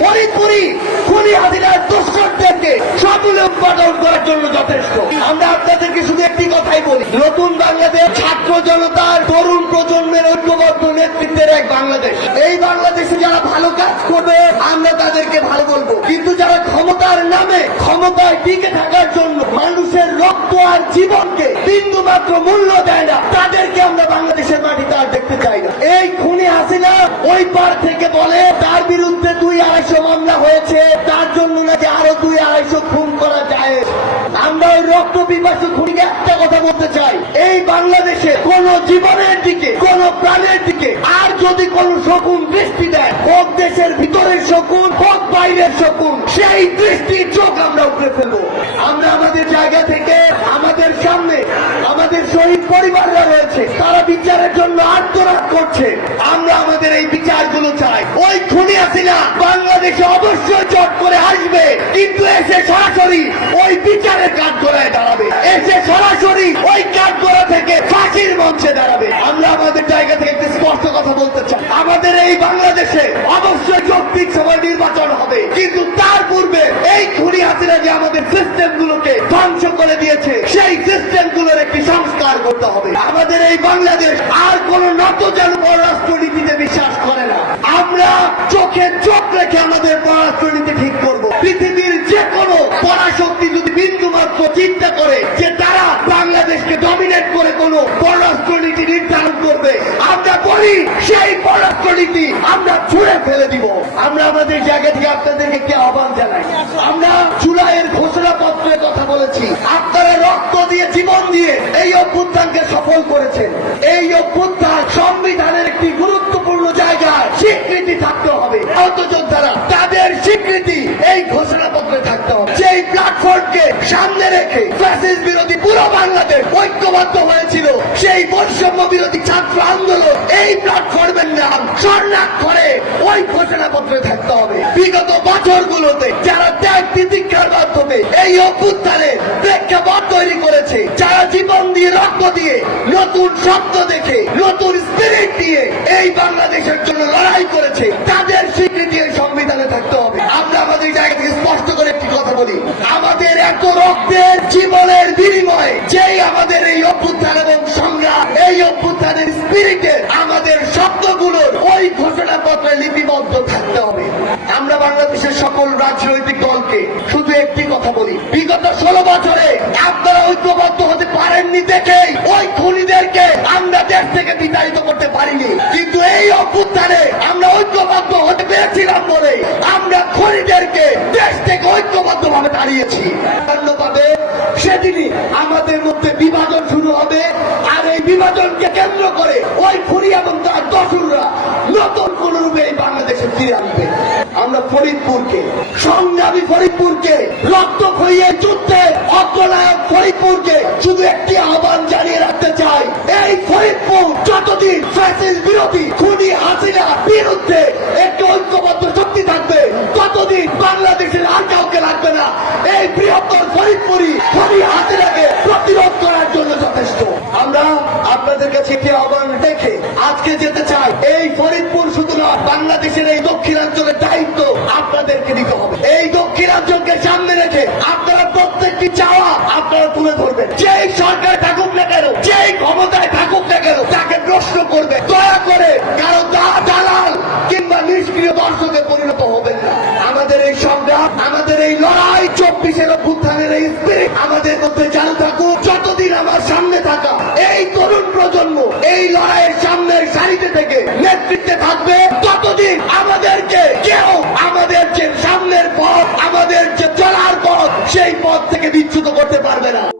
ফরিদপুরি খুনি হাজিরার দোষরদেরকে সমূলে উৎপাদন করার জন্য যথেষ্ট। আমরা আপনাদেরকে শুধু একটি কথাই বলি, নতুন বাংলাদেশ ছাত্র জনতার তরুণ প্রজন্মের ঐক্যবদ্ধ নেতৃত্বের এক বাংলাদেশ। এই বাংলাদেশে যারা ভালো কাজ করবে, আমরা তাদেরকে ভালো বলব। কিন্তু যারা ক্ষমতার নামে ক্ষমতায় টিকে থাকার জন্য মানুষের রক্ত আর জীবনকে বিন্দু মাত্র মূল্য দেয় না, তাদেরকে আমরা বাংলাদেশের মাটিতে আর দেখতে চাই না এই খুনি হাসিনা ওই পার থেকে বলে তার বিরুদ্ধে দুই আড়াইশো মামলা হয়েছে, তার জন্য নাকি আরও দুই আড়াইশো খুন করা যায়। আমরা ওই রক্ত পিপাসু খুনিকে একটা কথা বলতে চাই। এই বাংলাদেশে কোন জীবনের দিকে, কোন প্রাণের দিকে আর যদি কোন শকুন দৃষ্টি দেয় হোক দেশের ভিতরের শকুন হোক বাইরের শকুন, সেই দৃষ্টির চোখ আমরা উঠে ফেলব। আমরা আমাদের জায়গা থেকে, আমাদের সামনে, আমাদের শহীদ পরিবাররা রয়েছে, তারা বিচারের জন্য আত্মরাত করছে। আমরা আমাদের এই বিচারগুলো চাই। ওই খুনি আসিনা বাংলাদেশে অবশ্যই চট করে আসবে। কিন্তু এসে সরাসরি ওই বিচারের কাঠ গড়ায় দাঁড়াবে। এসে সরাসরি ওই কাঠ গড়া থেকে ফাঁসির মঞ্চে দাঁড়াবে। আমরা আমাদের জায়গা থেকে একটি স্পষ্ট কথা বলতে চাই। আমাদের এই বাংলাদেশে অবশ্যই যৌক্তিক সময় নির্বাচন হবে। কিন্তু তার পূর্বে এই খুনি হাসিনা যে আমাদের সিস্টেম গুলোকে ধ্বংস করে দিয়েছে, সেই সিস্টেমগুলোর একটি সংস্কার করতে হবে। আমাদের এই বাংলাদেশ আর কোন নত যেন পররাষ্ট্রনীতিতে বিশ্বাস করে না। আমরা চোখে চোখ রেখে আমাদের পররাষ্ট্রনীতি ঠিক করব। পৃথিবীর যে কোনো পরাশক্তি যদি বিন্দু মাত্র চিন্তা করে যে তারা বাংলাদেশকে ডমিনেট করে কোন পররাষ্ট্রনীতি নির্ধারণ করবে, আমরা বলি সেই পররাষ্ট্রনীতি আমরা ছুঁড়ে ফেলে দিব। আমরা আমাদের জায়গা থেকে আপনাদেরকে একটি আহ্বান জানাই। আমরা জুলাইয়ের ঘোষণাপত্রের কথা বলেছি। আপনারা রক্ত দিয়ে, জীবন দিয়ে এই অভ্যুত্থানকে সফল করেছেন। এই অভ্যুত্থান সংবিধানের সামনে রেখে ফ্যাসিস বিরোধী পুরো বাংলাদেশ ঐক্যবদ্ধ হয়েছিল। সেই বৈষম্য বিরোধী ছাত্র আন্দোলন এই প্ল্যাটফর্মের নাম স্বর্ণাক্ষরে ওই ঘোষণাপত্রে থাকতে হবে। বিগত বছরগুলোতে যারা ত্যাগ তিতিক্ষার মাধ্যমে এই অভ্যুত্থানে প্রেক্ষাপট তৈরি করেছে, যারা জীবন দিয়ে রক্ত দিয়ে নতুন শব্দ দেখে, নতুন স্পিরিট দিয়ে এই বাংলাদেশের জন্য লড়াই করেছে, তাদের স্বীকৃতি এই সংবিধানে থাকতে হবে। আমরা আমাদের জায়গা বলি, আমাদের এত রক্তের জীবনের বিনিময়ে যেই আমাদের এই অভ্যুত্থান এবং সংগ্রাম, এই অভ্যুত্থানের স্পিরিটে আমাদের শব্দগুলোর ওই ঘোষণাপত্রে লিপিবদ্ধ থাকতে হবে। আমরা বাংলাদেশের সকল রাজনৈতিক দলকে শুধু একটি কথা বলি, বিগত ষোলো বছরে আপনারা ঐক্যবদ্ধ হতে পারেননি দেখেই ওই খুনিদেরকে আমরা দেশ থেকে বিতাড়িত করতে পারিনি। কিন্তু এই অভ্যুত্থানে আমরা ঐক্যবদ্ধ হতে পেরেছিলাম বলে আমরা খুনিদেরকে দেশ থেকে দাঁড়িয়েছি পাবে সেদিনই আমাদের মধ্যে বিভাজন শুরু হবে। আর এই বিভাজনকে কেন্দ্র করে ওই খুনি এবং তার দশুররা নতুন কোন রূপে এই বাংলাদেশে ফিরে আসবে। আমরা ফরিদপুরকে, সংগ্রামী ফরিদপুরকে, রক্ত খইয়ে যুদ্ধে অগ্রনায়ক ফরিদপুরকে শুধু একটি আহ্বান জানিয়ে রাখতে চাই। এই ফরিদপুর যতদিন ফ্যাসিস বিরোধী, খুনি, হাসিনা বিরুদ্ধে একটি ঐক্যবদ্ধ শক্তি থাকবে ততদিন বাংলাদেশের আর কাউকে লাগবে না এই বৃহত্তর ফরিদপুরি খুনি হাসিনাকে প্রতিরোধ করার জন্য যথেষ্ট আমরা আপনাদের কাছে একটি আহ্বান রেখে আজকে যেতে চাই এই ফরিদপুর শুধু নয় বাংলাদেশের এই দক্ষিণাঞ্চলের দায়িত্ব আপনাদেরকে নিতে হবে। এই দক্ষিণাঞ্চলকে সামনে রেখে আপনারা প্রত্যেকটি চাওয়া আপনারা তুলে ধরবেন। যেই সরকার থাকুক না কেন, যেই ক্ষমতায় থাকুক না কেন, তাকে প্রশ্ন করবে দয়া করে কারও দা- দালাল কিংবা নিষ্ক্রিয় দর্শকে পরিণত হবেন না। আমাদের এই সংগ্রাম, আমাদের এই লড়াই, চব্বিশের অভ্যুত্থানের এই স্পিরিট আমাদের মধ্যে চালু থাকুক, যতদিন আমার সামনে থাকা, এই তরুণ প্রজন্ম এই লড়াইয়ের সামনের সারিতে থেকে নেতৃত্বে থাকবে। ততদিন আমাদেরকে কেউ আমাদের যে সামনের পথ, আমাদের যে চলার পথ, সেই পথ থেকে বিচ্যুত করতে পারবে না।